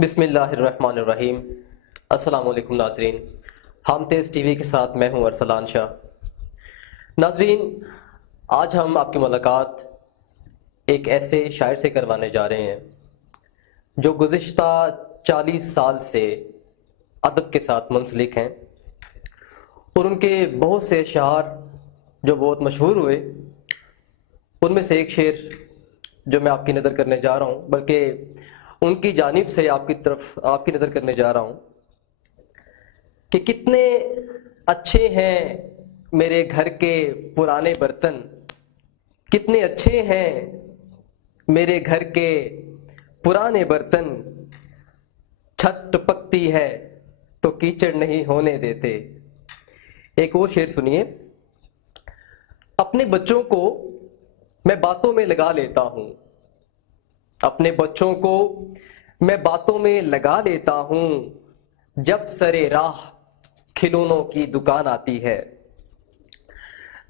بسم اللہ الرحمن الرحیم۔ السلام علیکم ناظرین، ہم تیز ٹی وی کے ساتھ میں ہوں ارسلان شاہ۔ ناظرین، آج ہم آپ کی ملاقات ایک ایسے شاعر سے کروانے جا رہے ہیں جو گزشتہ 40 سال سے ادب کے ساتھ منسلک ہیں، اور ان کے بہت سے اشعار جو بہت مشہور ہوئے، ان میں سے ایک شعر جو میں آپ کی نظر کرنے جا رہا ہوں، بلکہ ان کی جانب سے آپ کی نظر کرنے جا رہا ہوں کہ کتنے اچھے ہیں میرے گھر کے پرانے برتن، کتنے اچھے ہیں میرے گھر کے پرانے برتن، چھت ٹپکتی ہے تو کیچڑ نہیں ہونے دیتے۔ ایک اور شعر سنیے۔ اپنے بچوں کو میں باتوں میں لگا لیتا ہوں، اپنے بچوں کو میں باتوں میں لگا لیتا ہوں، جب سرے راہ کھلونوں کی دکان آتی ہے۔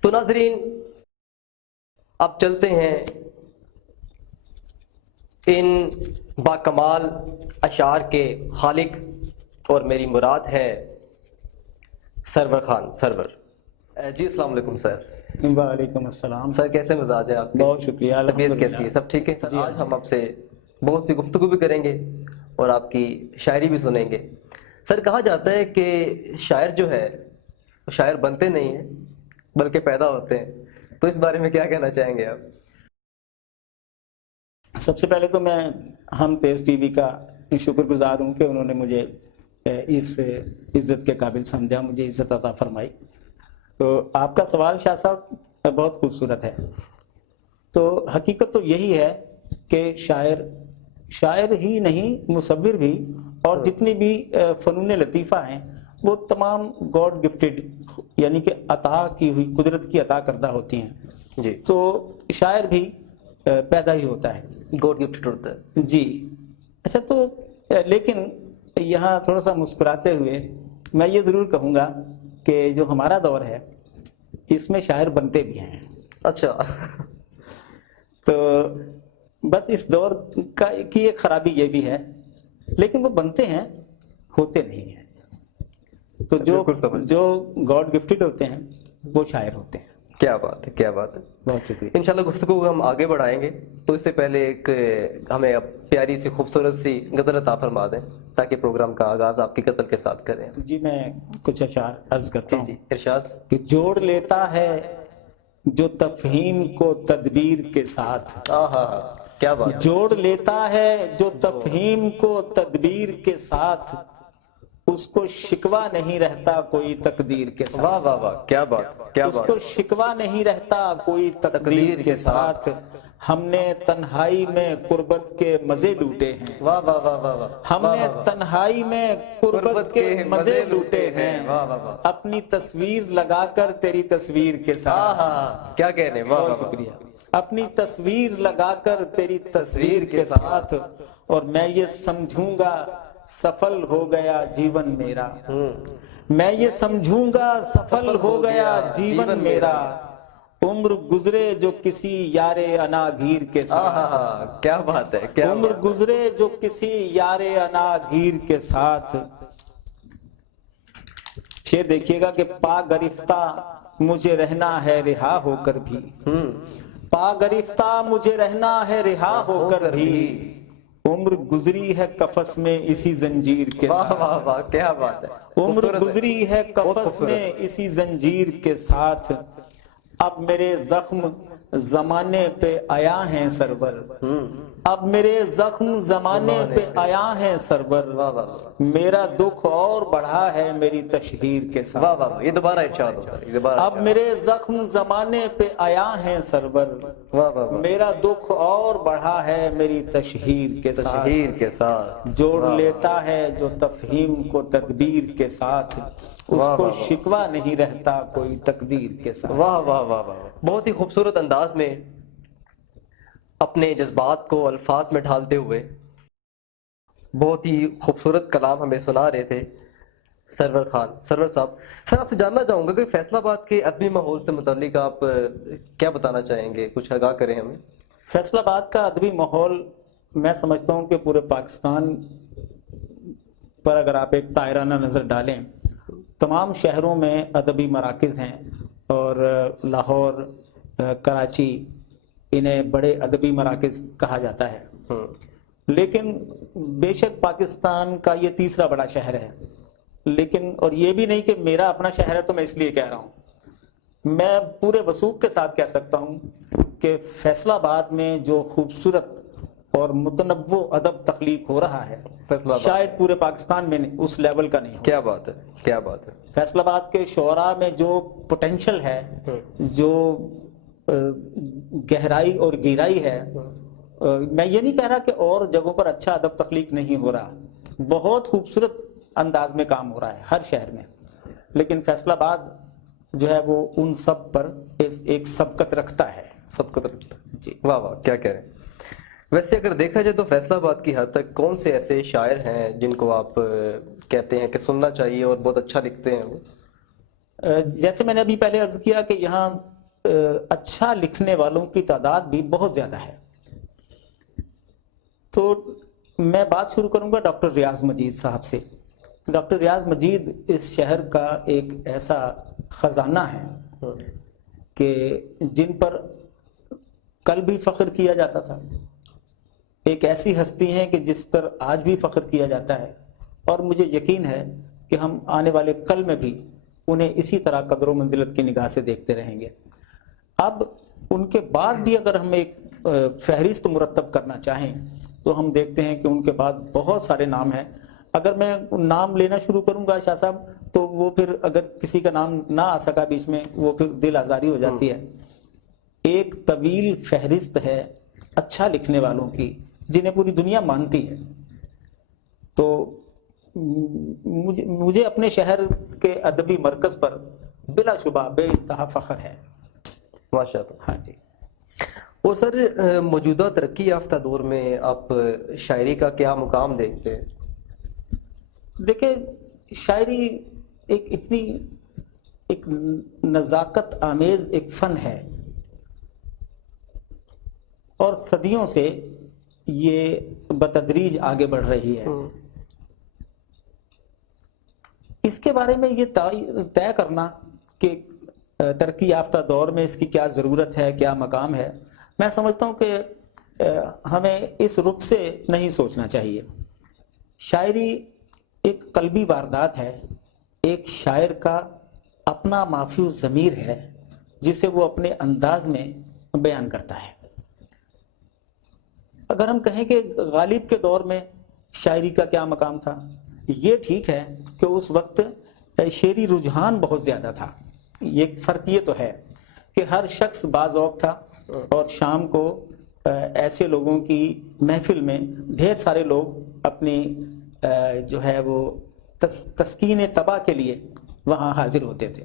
تو ناظرین، اب چلتے ہیں ان باکمال اشعار کے خالق، اور میری مراد ہے سرور خان سرور۔ جی السلام علیکم سر۔ وعلیکم السلام سر، کیسے مزاج ہے آپ کے؟ بہت شکریہ، طبیعت کیسی ہے؟ سب ٹھیک ہے سر؟ آج ہم آپ سے بہت سی گفتگو بھی کریں گے اور آپ کی شاعری بھی سنیں گے۔ سر، کہا جاتا ہے کہ شاعر جو ہے وہ شاعر بنتے نہیں ہیں بلکہ پیدا ہوتے ہیں، تو اس بارے میں کیا کہنا چاہیں گے آپ؟ سب سے پہلے تو میں ہم تیز ٹی وی کا شکر گزار ہوں کہ انہوں نے مجھے اس عزت کے قابل سمجھا، مجھے عزت عطا فرمائی۔ تو آپ کا سوال شاہ صاحب بہت خوبصورت ہے۔ تو حقیقت تو یہی ہے کہ شاعر ہی نہیں، مصور بھی، اور جتنی بھی فنون لطیفہ ہیں وہ تمام گاڈ گفٹڈ، یعنی کہ عطا کی ہوئی، قدرت کی عطا کردہ ہوتی ہیں۔ جی، تو شاعر بھی پیدا ہی ہوتا ہے، گاڈ گفٹڈ ہوتا ہے۔ جی۔ اچھا، تو لیکن یہاں تھوڑا سا مسکراتے ہوئے میں یہ ضرور کہوں گا کہ جو ہمارا دور ہے اس میں شاعر بنتے بھی ہیں۔ اچھا۔ تو بس اس دور کی ایک خرابی یہ بھی ہے، لیکن وہ بنتے ہیں، ہوتے نہیں ہیں۔ تو جو گاڈ گفٹڈ ہوتے ہیں وہ شاعر ہوتے ہیں۔ کیا بات ہے، کیا بات ہے۔ بہت شکریہ۔ انشاءاللہ گفتگو کو ہم آگے بڑھائیں گے، تو اس سے پہلے ایک ہمیں پیاری سی خوبصورت سی غزل عطا فرما دیں تاکہ پروگرام کا آغاز آپ کی غزل کے ساتھ کریں۔ جی، میں کچھ اشعار عرض کرتا ہوں۔ جی ارشاد۔ کہ جوڑ لیتا ہے جو تفہیم کو تدبیر کے ساتھ، کیا بات۔ جوڑ لیتا ہے جو تفہیم کو تدبیر کے ساتھ، اس کو شکوہ نہیں رہتا کوئی تقدیر کے ساتھ۔ واہ واہ واہ، کیا بات، کیا اس بات۔ کو شکوہ نہیں رہتا کوئی تقدیر کے ساتھ، ہم نے تنہائی میں قربت کے مزے لوٹے ہیں۔ واہ واہ واہ واہ واہ۔ ہم نے تنہائی میں قربت کے مزے لوٹے ہیں، واہ واہ واہ۔ اپنی تصویر لگا کر تیری تصویر کے ساتھ۔ کیا کہنے، واہ بہت واہ واہ۔ شکریہ۔ اپنی تصویر لگا کر تیری تصویر کے ساتھ، اور میں یہ سمجھوں گا سفل ہو گیا جیون میرا، میں یہ سمجھوں گا سفل ہو گیا جیون میرا، عمر گزرے جو کسی یار اناگیر کے ساتھ۔ کیا بات ہے، کیا عمر گزرے جو کسی یار اناگیر کے ساتھ۔ شعر دیکھیے گا کہ پا گرفتہ مجھے رہنا ہے رہا ہو کر بھی، پا گرفتہ مجھے رہنا ہے رہا ہو کر بھی، عمر گزری ہے قفس میں اسی زنجیر کے ساتھ۔ واہ واہ واہ، کیا بات ہے۔ عمر گزری ہے قفس میں اسی زنجیر کے ساتھ، اب میرے زخم زمانے پہ آیا ہیں سرور، اب میرے زخم زمانے پہ آیا ہیں سرور، میرا دکھ اور بڑھا ہے میری تشہیر کے ساتھ۔ واہ واہ واہ، یہ دوبارہ ارشاد ہو سر، یہ دوبارہ۔ اب میرے زخم زمانے پہ آیا ہیں سرور، واہ واہ واہ، میرا دکھ اور بڑھا ہے میری تشہیر کے ساتھ۔ تشہیر کے ساتھ۔ جوڑ لیتا ہے جو تفہیم کو تدبیر کے ساتھ، اس کو شکوہ نہیں رہتا کوئی تقدیر کے ساتھ۔ واہ واہ واہ واہ، بہت ہی خوبصورت انداز میں اپنے جذبات کو الفاظ میں ڈھالتے ہوئے بہت ہی خوبصورت کلام ہمیں سنا رہے تھے سرور صاحب۔ سر، آپ سے جاننا چاہوں گا کہ فیصل آباد کے ادبی ماحول سے متعلق آپ کیا بتانا چاہیں گے، کچھ آگاہ کریں ہمیں۔ فیصل آباد کا ادبی ماحول میں سمجھتا ہوں کہ پورے پاکستان پر اگر آپ ایک طائرانہ نظر ڈالیں، تمام شہروں میں ادبی مراکز ہیں، اور لاہور، کراچی، انہیں بڑے ادبی مراکز کہا جاتا ہے. لیکن بے شک پاکستان کا یہ تیسرا بڑا شہر ہے، لیکن اور یہ بھی نہیں کہ میرا اپنا شہر ہے تو میں اس لیے کہہ رہا ہوں. میں پورے وثوق کے ساتھ کہہ سکتا ہوں کہ فیصل آباد میں جو خوبصورت اور متنوع ادب تخلیق ہو رہا ہے فیصل آباد شاید پورے پاکستان میں اس لیول کا نہیں ہو. کیا بات ہے، کیا بات ہے. فیصل آباد کے شعراء میں جو پوٹینشل ہے، جو گہرائی اور گہرائی ہے، میں یہ نہیں کہہ رہا کہ اور جگہوں پر اچھا ادب تخلیق نہیں ہو رہا، بہت خوبصورت انداز میں کام ہو رہا ہے ہر شہر میں، لیکن فیصل آباد جو ہے وہ ان سب پر ایک سبقت رکھتا ہے. سب کو طرف جی واہ واہ، کیا کہہ رہے ہیں. ویسے اگر دیکھا جائے تو فیصل آباد کی حد تک کون سے ایسے شاعر ہیں جن کو آپ کہتے ہیں کہ سننا چاہیے اور بہت اچھا لکھتے ہیں وہ؟ جیسے میں نے ابھی پہلے عرض کیا کہ یہاں اچھا لکھنے والوں کی تعداد بھی بہت زیادہ ہے. تو میں بات شروع کروں گا ڈاکٹر ریاض مجید صاحب سے. ڈاکٹر ریاض مجید اس شہر کا ایک ایسا خزانہ ہے کہ جن پر کل بھی فخر کیا جاتا تھا، ایک ایسی ہستی ہیں کہ جس پر آج بھی فخر کیا جاتا ہے، اور مجھے یقین ہے کہ ہم آنے والے کل میں بھی انہیں اسی طرح قدر و منزلت کی نگاہ سے دیکھتے رہیں گے. اب ان کے بعد بھی اگر ہم ایک فہرست مرتب کرنا چاہیں تو ہم دیکھتے ہیں کہ ان کے بعد بہت سارے نام ہیں. اگر میں نام لینا شروع کروں گا شاہ صاحب تو وہ پھر اگر کسی کا نام نہ آ سکا بیچ میں وہ پھر دل آزاری ہو جاتی ہے. ایک طویل فہرست ہے اچھا لکھنے والوں کی جنہیں پوری دنیا مانتی ہے. تو مجھے اپنے شہر کے ادبی مرکز پر بلا شبہ بے انتہا فخر ہے. ماشاء اللہ. ہاں جی. اور سر موجودہ ترقی یافتہ دور میں آپ شاعری کا کیا مقام دیکھتے ہیں؟ دیکھیں، شاعری ایک نزاکت آمیز ایک فن ہے، اور صدیوں سے یہ بتدریج آگے بڑھ رہی ہے. اس کے بارے میں یہ طے کرنا کہ ترقی یافتہ دور میں اس کی کیا ضرورت ہے، کیا مقام ہے، میں سمجھتا ہوں کہ ہمیں اس رخ سے نہیں سوچنا چاہیے. شاعری ایک قلبی واردات ہے، ایک شاعر کا اپنا مافی الضمیر ہے جسے وہ اپنے انداز میں بیان کرتا ہے. اگر ہم کہیں کہ غالب کے دور میں شاعری کا کیا مقام تھا، یہ ٹھیک ہے کہ اس وقت شعری رجحان بہت زیادہ تھا. یہ فرق یہ تو ہے کہ ہر شخص باذوق تھا، اور شام کو ایسے لوگوں کی محفل میں ڈھیر سارے لوگ اپنی جو ہے وہ تسکین طبع کے لیے وہاں حاضر ہوتے تھے.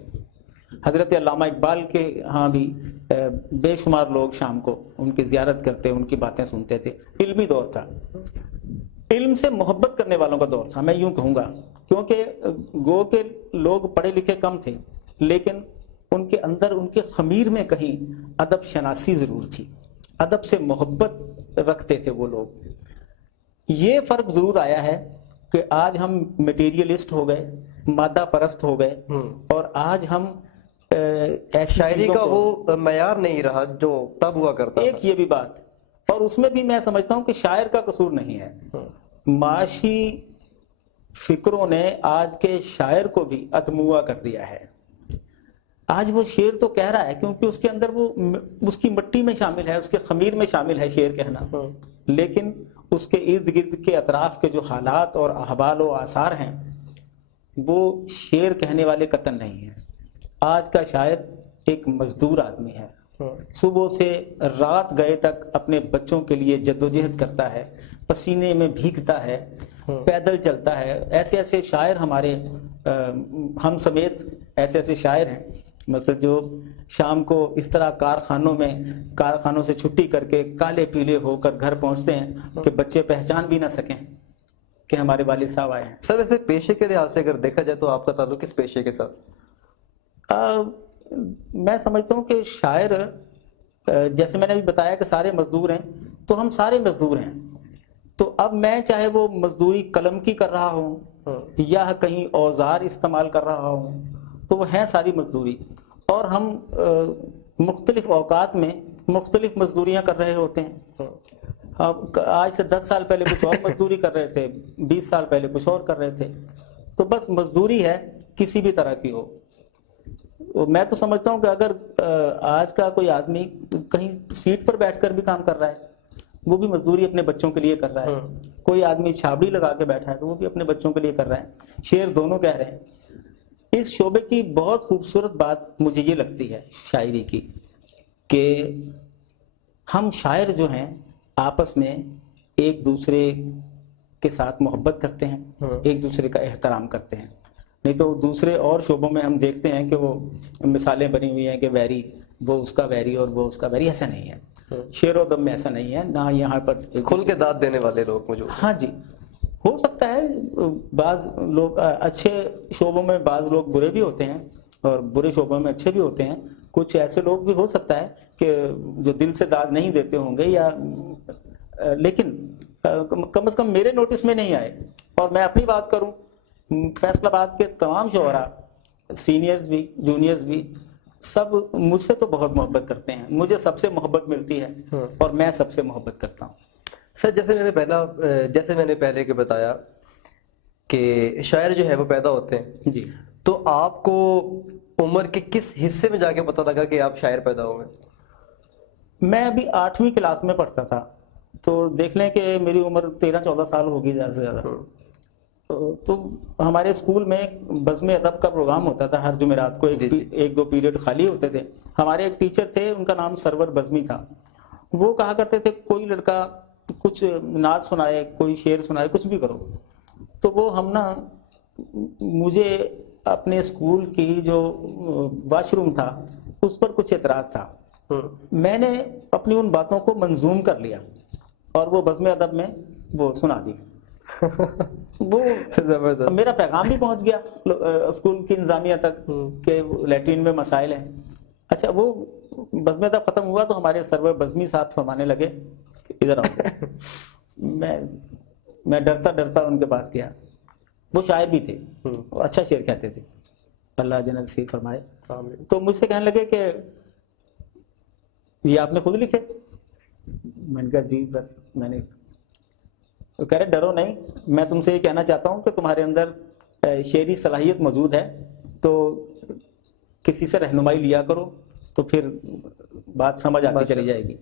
حضرت علامہ اقبال کے ہاں بھی بے شمار لوگ شام کو ان کی زیارت کرتے، ان کی باتیں سنتے تھے. علمی دور تھا، علم سے محبت کرنے والوں کا دور تھا، میں یوں کہوں گا، کیونکہ گو کے لوگ پڑھے لکھے کم تھے لیکن ان کے اندر، ان کے خمیر میں کہیں ادب شناسی ضرور تھی، ادب سے محبت رکھتے تھے وہ لوگ. یہ فرق ضرور آیا ہے کہ آج ہم میٹیریلسٹ ہو گئے، مادہ پرست ہو گئے، اور آج ہم ایسی شاعری کا وہ معیار نہیں رہا جو تب ہوا کرتا تھا. ایک یہ بھی بات، اور اس میں بھی میں سمجھتا ہوں کہ شاعر کا قصور نہیں ہے، معاشی فکروں نے آج کے شاعر کو بھی ادموا کر دیا ہے. آج وہ شعر تو کہہ رہا ہے کیونکہ اس کے اندر وہ اس کی مٹی میں شامل ہے، اس کے خمیر میں شامل ہے شعر کہنا، لیکن اس کے ارد گرد کے اطراف کے جو حالات اور احوال و آثار ہیں وہ شعر کہنے والے قطن نہیں ہیں. آج کا شاعر ایک مزدور آدمی ہے، صبح سے رات گئے تک اپنے بچوں کے لیے جدوجہد کرتا ہے، پسینے میں بھیگتا ہے، پیدل چلتا ہے. ایسے ایسے شاعر ہمارے ہم سمیت ایسے ایسے شاعر ہیں مثلا جو شام کو اس طرح کارخانوں سے چھٹی کر کے کالے پیلے ہو کر گھر پہنچتے ہیں کہ بچے پہچان بھی نہ سکیں کہ ہمارے والد صاحب آئے ہیں. سر ویسے پیشے کے لحاظ سے اگر دیکھا جائے تو آپ کا تعلق کس پیشے کے ساتھ؟ میں سمجھتا ہوں کہ شاعر، جیسے میں نے ابھی بتایا کہ سارے مزدور ہیں، تو ہم سارے مزدور ہیں. تو اب میں چاہے وہ مزدوری قلم کی کر رہا ہوں یا کہیں اوزار استعمال کر رہا ہوں تو وہ ہیں ساری مزدوری، اور ہم مختلف اوقات میں مختلف مزدوریاں کر رہے ہوتے ہیں. اب آج سے 10 سال پہلے کچھ اور مزدوری کر رہے تھے، 20 سال پہلے کچھ اور کر رہے تھے. تو بس مزدوری ہے کسی بھی طرح کی ہو. میں تو سمجھتا ہوں کہ اگر آج کا کوئی آدمی کہیں سیٹ پر بیٹھ کر بھی کام کر رہا ہے وہ بھی مزدوری اپنے بچوں کے لیے کر رہا ہے. کوئی آدمی چھابڑی لگا کے بیٹھا ہے تو وہ بھی اپنے بچوں کے لیے کر رہا ہے. شعر دونوں کہہ رہے ہیں. اس شعبے کی بہت خوبصورت بات مجھے یہ لگتی ہے شاعری کی کہ ہم شاعر جو ہیں آپس میں ایک دوسرے کے ساتھ محبت کرتے ہیں، ایک دوسرے کا احترام کرتے ہیں. نہیں تو دوسرے اور شعبوں میں ہم دیکھتے ہیں کہ وہ مثالیں بنی ہوئی ہیں کہ ویری، وہ اس کا ویری اور وہ اس کا ویری. ایسا نہیں ہے. شعر و ادب میں ایسا نہیں ہے. نہ یہاں پر کھل کے داد دینے والے لوگ موجود. ہاں جی، ہو سکتا ہے بعض لوگ اچھے شعبوں میں بعض لوگ برے بھی ہوتے ہیں اور برے شعبوں میں اچھے بھی ہوتے ہیں. کچھ ایسے لوگ بھی ہو سکتا ہے کہ جو دل سے داد نہیں دیتے ہوں گے یا لیکن کم از کم میرے نوٹس میں نہیں آئے. اور میں اپنی بات کروں، فیصل آباد کے تمام شعراء، سینئرز بھی جونیئرز بھی، سب مجھ سے تو بہت محبت کرتے ہیں. مجھے سب سے محبت ملتی ہے اور میں سب سے محبت کرتا ہوں. سر جیسے میں نے پہلے کہ بتایا کہ شاعر جو ہے وہ پیدا ہوتے ہیں جی، تو آپ کو عمر کے کس حصے میں جا کے پتہ لگا کہ آپ شاعر پیدا ہوئے؟ میں ابھی 8ویں کلاس میں پڑھتا تھا تو دیکھ لیں کہ میری عمر 13-14 سال ہوگی زیادہ سے زیادہ. تو ہمارے اسکول میں بزم ادب کا پروگرام ہوتا تھا ہر جمعرات کو. ایک دو پیریڈ خالی ہوتے تھے. ہمارے ایک ٹیچر تھے، ان کا نام سرور بزمی تھا. وہ کہا کرتے تھے کوئی لڑکا کچھ نعت سنائے، کوئی شعر سنائے، کچھ بھی کرو. تو وہ ہم نا، مجھے اپنے اسکول کی جو واش روم تھا اس پر کچھ اعتراض تھا. میں نے اپنی ان باتوں کو منظوم کر لیا اور وہ بزم ادب میں وہ سنا دی. وہ میرا پیغام بھی پہنچ گیا اسکول کی انتظامیہ تک کہ لیٹرین میں مسائل ہیں. اچھا، وہ بزم ادب ختم ہوا تو ہمارے سرور بزمی صاحب فرمانے لگے ادھر آؤ. میں ڈرتا ڈرتا ان کے پاس گیا. وہ شاعر بھی تھے اور اچھا شعر کہتے تھے، اللہ جنت نصیب فرمائے. تو مجھ سے کہنے لگے کہ یہ آپ نے خود لکھے؟ میں نے کہا جی بس میں نے. کہہ رہے ڈرو نہیں، میں تم سے یہ کہنا چاہتا ہوں کہ تمہارے اندر شعری صلاحیت موجود ہے تو کسی سے رہنمائی لیا کرو تو پھر بات سمجھ آتی چلی جائے گی.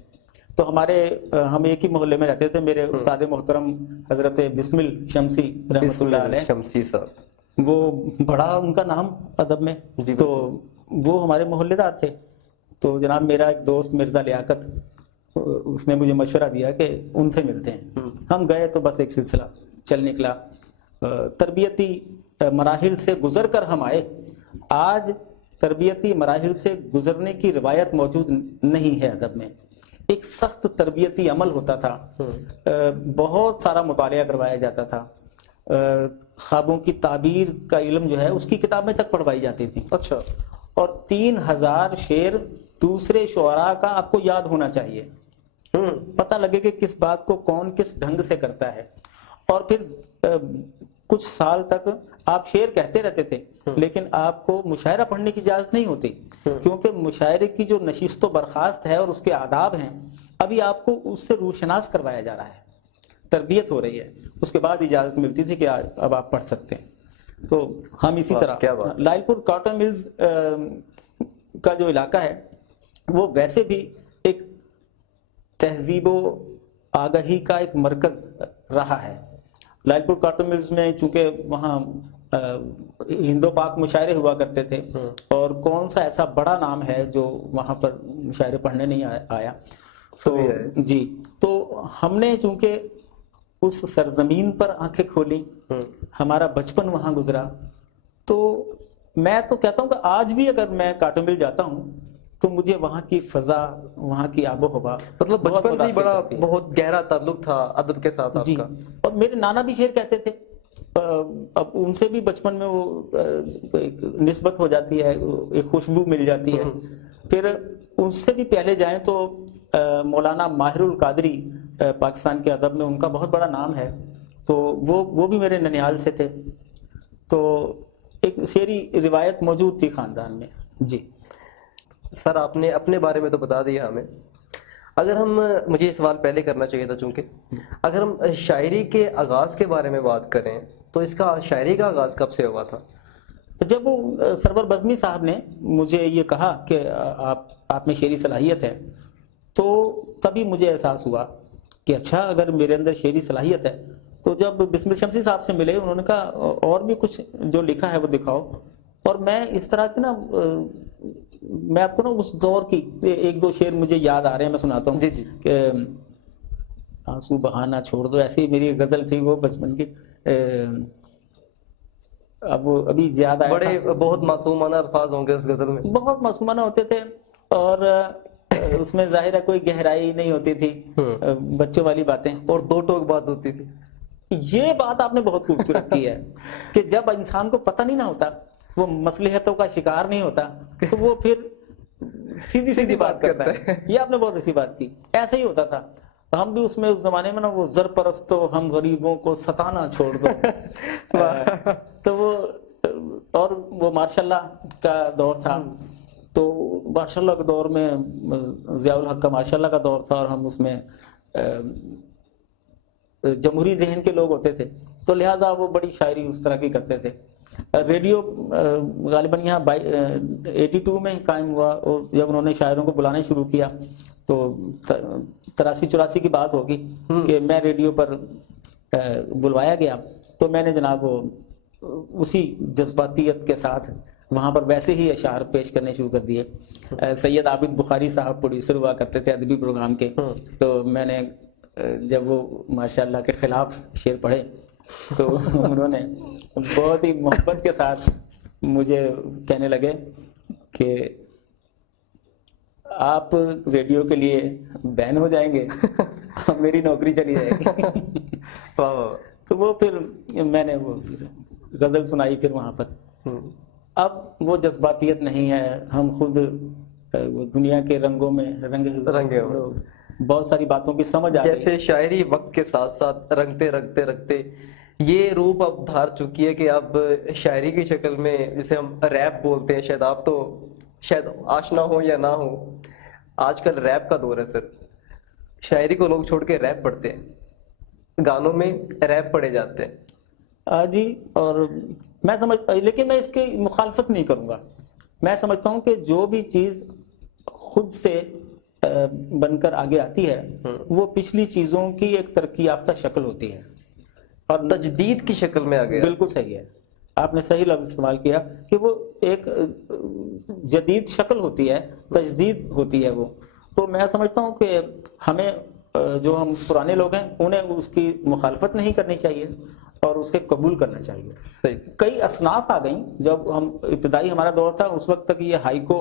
تو ہم ایک ہی محلے میں رہتے تھے. میرے استاد محترم حضرت بسمل شمسی رحمۃ اللہ علیہ، شمسی صاحب، وہ بڑا ان کا نام ادب میں، تو وہ ہمارے محلے دار تھے. تو جناب میرا ایک دوست مرزا لیاقت، اس نے مجھے مشورہ دیا کہ ان سے ملتے ہیں. ہم گئے تو بس ایک سلسلہ چل نکلا. تربیتی مراحل سے گزر کر ہم آئے. آج تربیتی مراحل سے گزرنے کی روایت موجود نہیں ہے ادب میں. ایک سخت تربیتی عمل ہوتا تھا، بہت سارا مطالعہ کروایا جاتا تھا. خوابوں کی تعبیر کا علم جو ہے اس کی کتابیں تک پڑھوائی جاتی تھی. اچھا. اور 3000 شعر دوسرے شعراء کا آپ کو یاد ہونا چاہیے، پتہ لگے کہ کس بات کو کون کس ڈھنگ سے کرتا ہے. اور پھر کچھ سال تک آپ شعر کہتے رہتے تھے لیکن آپ کو مشاعرہ پڑھنے کی اجازت نہیں ہوتی، کیونکہ مشاعرے کی جو نشست و برخاست ہے اور اس کے آداب ہیں ابھی آپ کو اس سے روشناس کروایا جا رہا ہے، تربیت ہو رہی ہے. اس کے بعد اجازت ملتی تھی کہ اب آپ پڑھ سکتے ہیں. تو ہم اسی طرح لائل پور کاٹن ملز کا جو علاقہ ہے وہ ویسے بھی ایک تہذیب و آگہی کا ایک مرکز رہا ہے. لائل پور کاٹن ملز میں چونکہ وہاں ہندو پاک مشاعرے ہوا کرتے تھے اور کون سا ایسا بڑا نام ہے جو وہاں پر مشاعرے پڑھنے نہیں آیا. تو جی، تو ہم نے چونکہ اس سرزمین پر آنکھیں کھولی، ہمارا بچپن وہاں گزرا. تو میں تو کہتا ہوں کہ آج بھی اگر میں کاٹن مل جاتا ہوں تو مجھے وہاں کی فضا، وہاں کی آب و ہوا، مطلب بچپن سے ہی بڑا بہت گہرا تعلق تھا ادب کے ساتھ آپ کا. اور میرے نانا بھی شعر کہتے تھے. اب ان سے بھی بچپن میں وہ ایک نسبت ہو جاتی ہے، ایک خوشبو مل جاتی ہے. پھر اس سے بھی پہلے جائیں تو مولانا ماہر القادری پاکستان کے ادب میں ان کا بہت بڑا نام ہے. تو وہ بھی میرے ننیال سے تھے تو ایک شعری روایت موجود تھی خاندان میں. جی سر آپ نے اپنے بارے میں تو بتا دیا ہمیں. اگر ہم مجھے یہ سوال پہلے کرنا چاہیے تھا چونکہ اگر ہم شاعری کے آغاز کے بارے میں بات کریں تو اس کا شاعری کا آغاز کب سے ہوا تھا؟ جب وہ سرور بزمی صاحب نے مجھے یہ کہا کہ آپ میں شعری صلاحیت ہے تو تبھی مجھے احساس ہوا کہ اچھا اگر میرے اندر شعری صلاحیت ہے. تو جب بسمل شمسی صاحب سے ملے انہوں نے کہا اور بھی کچھ جو لکھا ہے وہ دکھاؤ. اور میں اس طرح کے نا میں آپ کو نا اس دور کی ایک دو شعر مجھے یاد آ رہے ہیں, میں سناتا ہوں. جی جی. کہ آنسو بہانا چھوڑ دو, ایسی میری غزل تھی وہ بچپن کی. اب ابھی زیادہ بڑے بہت معصومانہ الفاظ ہوں گے اس غزل میں. بہت معصومانہ ہوتے تھے اور اس میں ظاہر ہے کوئی گہرائی نہیں ہوتی تھی, بچوں والی باتیں. اور دو ٹوک بات ہوتی تھی. یہ بات آپ نے بہت خوبصورت کی ہے کہ جب انسان کو پتہ نہیں نہ ہوتا, وہ مصلحتوں کا شکار نہیں ہوتا, تو وہ پھر سیدھی سیدھی بات کرتا ہے. یہ آپ نے بہت اچھی بات کی. ایسا ہی ہوتا تھا. ہم بھی اس میں اس زمانے میں نا وہ زر پرستو ہم غریبوں کو ستانا چھوڑ دو. تو وہ اور وہ ماشاء اللہ کا دور تھا. تو ماشاء اللہ کے دور میں ضیاء الحق کا ماشاء اللہ کا دور تھا اور ہم اس میں جمہوری ذہن کے لوگ ہوتے تھے, تو لہٰذا وہ بڑی شاعری اس طرح کی کرتے تھے. ریڈیو غالباً یہاں 82 میں قائم ہوا, اور جب انہوں نے شاعروں کو بلانا شروع کیا تو 83-84 کی بات ہوگی کہ میں ریڈیو پر بلوایا گیا. تو میں نے جناب وہ اسی جذباتیت کے ساتھ وہاں پر ویسے ہی اشعار پیش کرنے شروع کر دیے. سید عابد بخاری صاحب پروڈیوسر ہوا کرتے تھے ادبی پروگرام کے, تو میں نے جب وہ ماشاء اللہ کے خلاف شعر پڑھے تو انہوں نے بہت ہی محبت کے ساتھ مجھے کہنے لگے کہ آپ ریڈیو کے لیے بین ہو جائیں گے, میری نوکری چلی جائے گی. تو وہ پھر میں نے وہ غزل سنائی پھر وہاں پر. اب وہ جذباتیت نہیں ہے, ہم خود دنیا کے رنگوں میں رنگے بہت ساری باتوں کی سمجھ آ گئی. جیسے شاعری وقت کے ساتھ ساتھ رنگتے یہ روپ اب دھار چکی ہے کہ اب شاعری کی شکل میں جسے ہم ریپ بولتے ہیں, شاید آپ تو شاید آشنا ہو یا نہ ہو, آج کل ریپ کا دور ہے سر. شاعری کو لوگ چھوڑ کے ریپ پڑھتے ہیں, گانوں میں ریپ پڑھے جاتے ہیں. جی, اور میں لیکن میں اس کی مخالفت نہیں کروں گا. میں سمجھتا ہوں کہ جو بھی چیز خود سے بن کر آگے آتی ہے وہ پچھلی چیزوں کی ایک ترقی یافتہ شکل ہوتی ہے, اور تجدید کی شکل میں آگے. بالکل صحیح ہے, آپ نے صحیح لفظ استعمال کیا کہ وہ ایک جدید شکل ہوتی ہے, تجدید ہوتی ہے وہ. تو میں سمجھتا ہوں کہ ہمیں جو ہم پرانے لوگ ہیں انہیں اس کی مخالفت نہیں کرنی چاہیے اور اسے قبول کرنا چاہیے. صحیح. کئی اصناف آ گئیں. جب ہم ابتدائی ہمارا دور تھا اس وقت تک یہ ہائیکو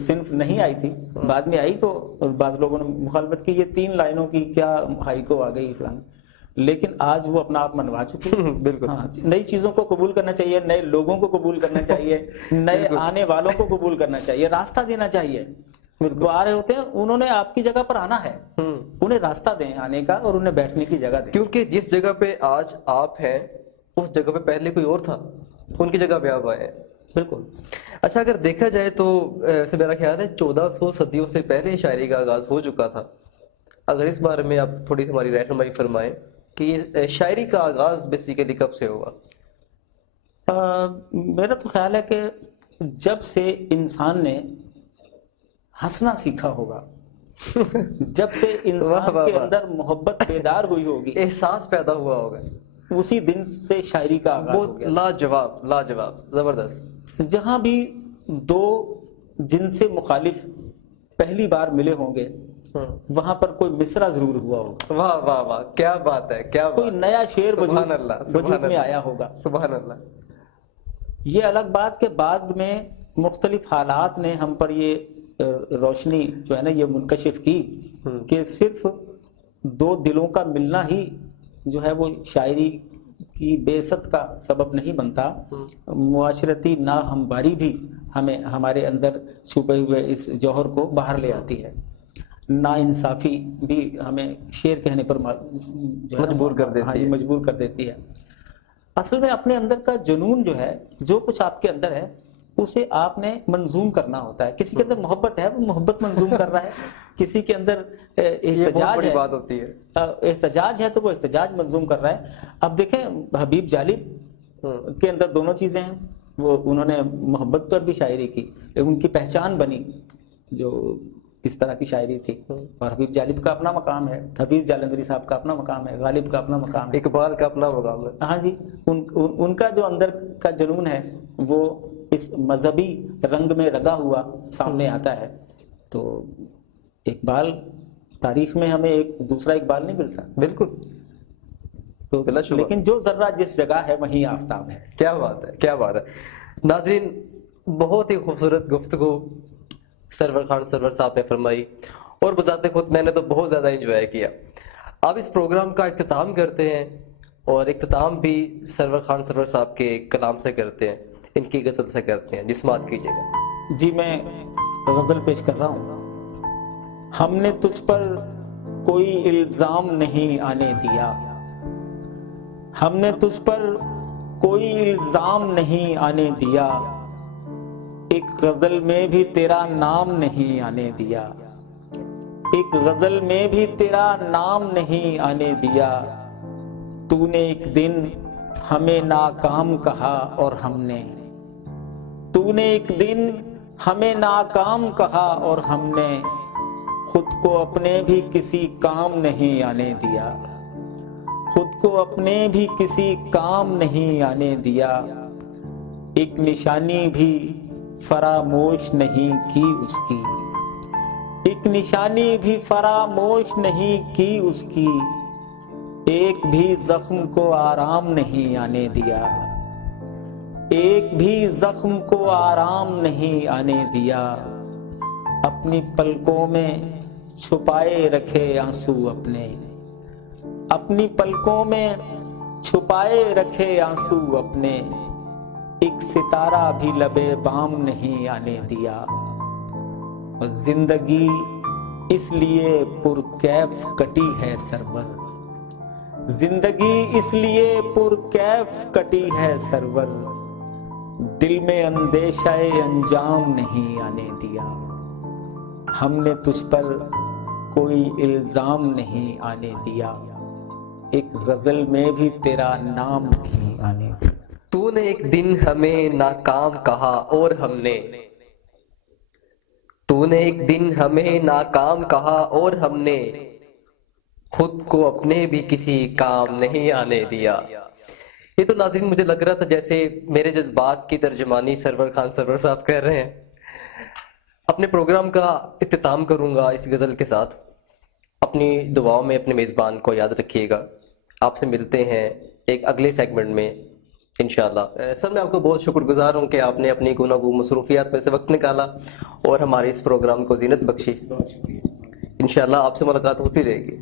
صنف نہیں آئی تھی, بعد میں آئی تو بعض لوگوں نے مخالفت کی, یہ 3 لائنوں کی کیا ہائیکو آ گئی فلان, لیکن آج وہ اپنا آپ منوا چکے. بالکل. ہاں, نئی چیزوں کو قبول کرنا چاہیے, نئے لوگوں کو قبول کرنا چاہیے, نئے آنے والوں کو قبول کرنا چاہیے, راستہ دینا چاہیے. وہ آ رہے ہوتے ہیں, انہوں نے آپ کی جگہ پر آنا ہے, انہیں راستہ دیں آنے کا اور انہیں بیٹھنے کی جگہ دیں. کیونکہ جس جگہ پہ آج آپ ہیں اس جگہ پہ پہلے کوئی اور تھا, ان کی جگہ پہ آپ آئے ہیں. بالکل. اچھا, اگر دیکھا جائے تو سے میرا خیال ہے 1400 صدیوں سے پہلے شاعری کا آغاز ہو چکا تھا. اگر اس بارے میں آپ تھوڑی ہماری رہنمائی فرمائیں کہ یہ شاعری کا آغاز بیسیکلی کب سے ہوا؟ میرا تو خیال ہے کہ جب سے انسان نے ہنسنا سیکھا ہوگا, جب سے انسان کے اندر محبت بیدار ہوئی ہوگی, احساس پیدا ہوا ہوگا, اسی دن سے شاعری کا آغاز ہو گیا. لاجواب, زبردست. جہاں بھی 2 جن سے مخالف پہلی بار ملے ہوں گے وہاں پر کوئی مصرع ضرور ہوا ہوگا. واہ واہ واہ, کیا بات ہے, کیا کوئی نیا شعر وجود میں آیا ہوگا. سبحان اللہ. یہ الگ بات کہ بعد میں مختلف حالات نے ہم پر یہ روشنی جو ہے نا یہ منکشف کی کہ صرف 2 دلوں کا ملنا ہی جو ہے وہ شاعری کی بعثت کا سبب نہیں بنتا. معاشرتی ناہمواری بھی ہمیں ہمارے اندر چھپے ہوئے اس جوہر کو باہر لے آتی ہے. نا انصافی بھی ہمیں شعر کہنے پر مجبور کر دیتی ہے. مجبور کر دیتی ہے. اصل میں اپنے اندر کا جنون جو ہے، جو کچھ آپ کے اندر ہے اسے آپ نے منظوم کرنا ہوتا ہے. کسی کے اندر محبت ہے وہ محبت منظوم کر رہا ہے، کسی کے اندر یہ بہت احتجاج بڑی ہے، بات ہوتی ہے. احتجاج ہے تو وہ احتجاج منظوم کر رہا ہے. اب دیکھیں حبیب جالب کے اندر دونوں چیزیں ہیں. وہ انہوں نے محبت پر بھی شاعری کی، ان کی پہچان بنی جو اس طرح کی شاعری تھی. اور حبیب جالب کا اپنا مقام ہے، حفیظ جالندھری صاحب کا اپنا مقام ہے، غالب کا اپنا مقام ہے، اقبال کا اپنا مقام ہے. ہاں جی. ان کا جو اندر کا جنون ہے وہ اس مذہبی رنگ میں رنگا ہوا سامنے آتا ہے. تو اقبال تاریخ میں ہمیں ایک دوسرا اقبال نہیں ملتا. بالکل. تو لیکن جو ذرہ جس جگہ ہے وہیں آفتاب ہے. کیا بات ہے، کیا بات ہے. ناظرین، بہت ہی خوبصورت گفتگو سرور خان سرور صاحب نے فرمائی، اور بذات خود میں نے تو بہت زیادہ انجوائے کیا. اب اس پروگرام کا اختتام کرتے ہیں، اور اختتام بھی سرور خان سرور صاحب کے کلام سے کرتے ہیں، ان کی غزل سے کرتے ہیں. جسمات کیجیے گا. جی میں غزل پیش کر رہا ہوں. ہم نے تجھ پر کوئی الزام نہیں آنے دیا، ہم نے تجھ پر کوئی الزام نہیں آنے دیا، ایک غزل میں بھی تیرا نام نہیں آنے دیا، ایک غزل میں بھی تیرا نام نہیں آنے دیا. تو نے ایک دن ہمیں ناکام کہا اور ہم نے، تو نے ایک دن ہمیں ناکام کہا اور ہم نے خود کو اپنے بھی کسی کام نہیں آنے دیا، خود کو اپنے بھی کسی کام نہیں آنے دیا. ایک نشانی بھی فراموش نہیں کی اس کی، ایک نشانی بھی فراموش نہیں کی اس کی، ایک بھی زخم کو آرام نہیں آنے دیا، ایک بھی زخم کو آرام نہیں آنے دیا. اپنی پلکوں میں چھپائے رکھے آنسو اپنے، اپنی پلکوں میں چھپائے رکھے آنسو اپنے، ایک ستارہ بھی لبے بام نہیں آنے دیا. اور زندگی اس لیے پرکیف کٹی ہے سرور، زندگی اس لیے پرکیف کٹی ہے سرور، دل میں اندیشہ انجام نہیں آنے دیا. ہم نے تجھ پر کوئی الزام نہیں آنے دیا، ایک غزل میں بھی تیرا نام نہیں آنے دیا. تو نے ایک دن ہمیں ناکام کہا اور ہم نے، تو نے ایک دن ہمیں ناکام کہا اور ہم نے خود کو اپنے بھی کسی کام نہیں آنے دیا. یہ تو ناظرین مجھے لگ رہا تھا جیسے میرے جذبات کی ترجمانی سرور خان سرور صاحب کر رہے ہیں. اپنے پروگرام کا اختتام کروں گا اس غزل کے ساتھ. اپنی دعاؤں میں اپنے میزبان کو یاد رکھیے گا. آپ سے ملتے ہیں ایک اگلے سیگمنٹ میں انشاءاللہ. سر میں آپ کو بہت شکر گزار ہوں کہ آپ نے اپنی گوناگو مصروفیات میں سے وقت نکالا اور ہمارے اس پروگرام کو زینت بخشی. انشاءاللہ آپ سے ملاقات ہوتی رہے گی.